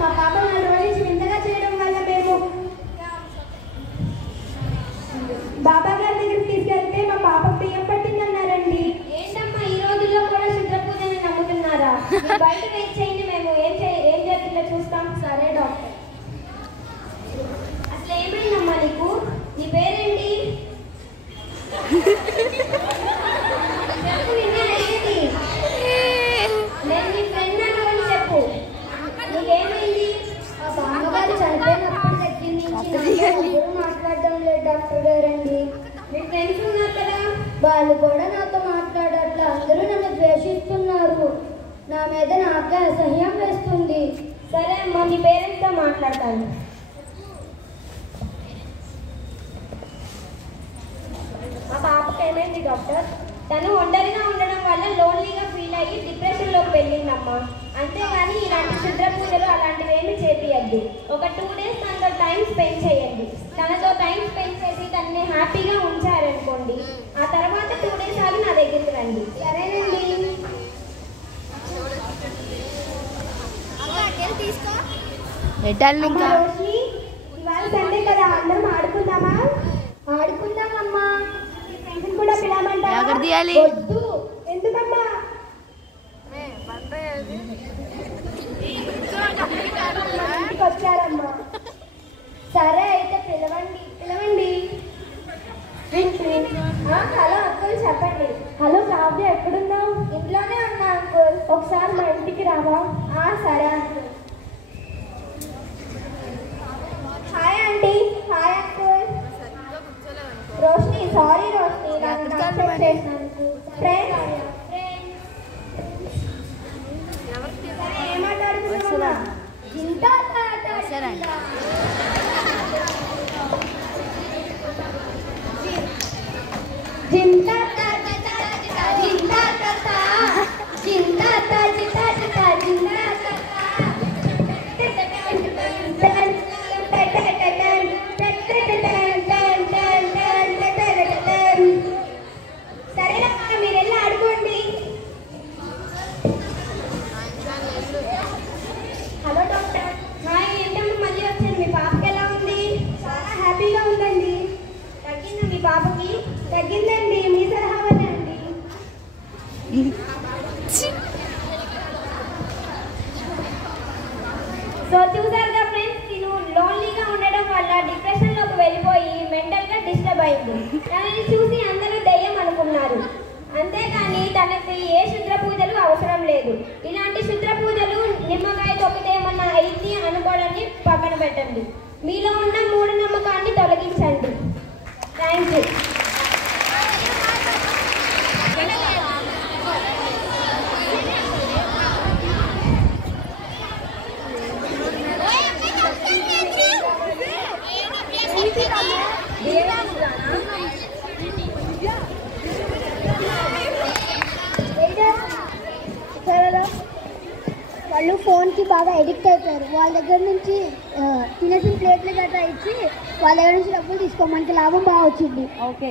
మా పాప 4 రోజుల నుంచి వింతగా చేయడం వల్ల మేము బాబా గారి దగ్గరికి తీసుకెళ్తే మా పాప బియ్యం పట్టిందన్నారండి. ఏంటమ్మా ఈ రోజుల్లో కూడా శుద్ర పూజని నమ్ముతున్నారా? బయట వెయిట్ చేయండి, మేము ఏం జరుగుతుందో చూస్తాం. సరే డాక్టర్. అసలు ఏమైందమ్మా నీకు? నీ పేరేంటి? చెప్పు, నిన్నే అడిగేది. నేను నీ ఫ్రెండ్ అని చెప్పు. నీకేమైంది? ఆ బామ్మగారు చనిపోయినప్పుడు దగ్గర నుంచి మాట్లాడడం లేదు డాక్టర్ గారండి. మీ ఫ్రెండ్స్ ఉన్నారు కదా, వాళ్ళు కూడా నాతో మాట్లాడట్లా. అందరూ నన్ను ద్వేషిస్తున్నారు. నా మీద నాకే అసహ్యం వేస్తుంది. సరే అమ్మా, నీ పేరెంట్స్తో మాట్లాడతాను. మా పాపకి ఏమైంది డాక్టర్? తను ఒంటరిగా ఉండడం వల్ల లోన్లీగా ఫీల్ అయ్యి డిప్రెషన్లోకి వెళ్ళిందమ్మా. అంతేగాని ఇలాంటి శుద్ర పూజలు అలాంటివి ఏమి చేపియద్దు. ఒక 2 days తనతో టైం స్పెండ్ చేయండి. తనతో టైం స్పెండ్ చేసి తనని హ్యాపీగా ఉంచారనుకోండి, ఆ తర్వాత 2 days ఆగి నా దగ్గరికి రండి. సరేనండి. ఇవాళ సండే కదా, అందరం ఆడుకుందామా? ఆడుకుందామమ్మా. కూడా పిలవమంటారా? వద్దు. ఎందుకమ్మా? వచ్చారమ్మా. సరే అయితే పిలవండి. హలో అంకుల్, చెప్పండి. హలో కావ్య, ఎక్కడున్నావు? ఇంట్లోనే ఉన్నా అంకుల్. ఒకసారి మా ఇంటికి రావా? సరే uncle. Hi aunty. Hi uncle. Roshni, sorry Roshni, ఏం మాట్లాడుతున్నా? పాపకి తగ్గిందండి. మీ సలహానే అండి. సో చూసారుగా ఫ్రెండ్స్, నేను లోన్లీగా ఉండడం వల్ల డిప్రెషన్లోకి వెళ్ళిపోయి మెంటల్గా డిస్టర్బ్ అయింది. తనని చూసి అందరూ దయ్యం అనుకున్నారు. అంతేకాని తనకి ఏ శుద్ర పూజలు అవసరం లేదు. ఇలాంటి శుద్ర పూజలు నిమ్మకాయ తొక్కితే ఏమన్నా అయింది అనుకోవడాన్ని పక్కన పెట్టండి. మీలో ఉన్న మూఢనమ్మకాన్ని తొలగించండి. Thank you. వాళ్ళు ఫోన్కి బాగా ఎడిక్ట్ అయిపోయారు. వాళ్ళ దగ్గర నుంచి తినేసిన ప్లేట్లు గట్రా ఇచ్చి వాళ్ళ దగ్గర నుంచి డబ్బులు తీసుకో, మనకి లాభం బాగా వచ్చింది. ఓకే.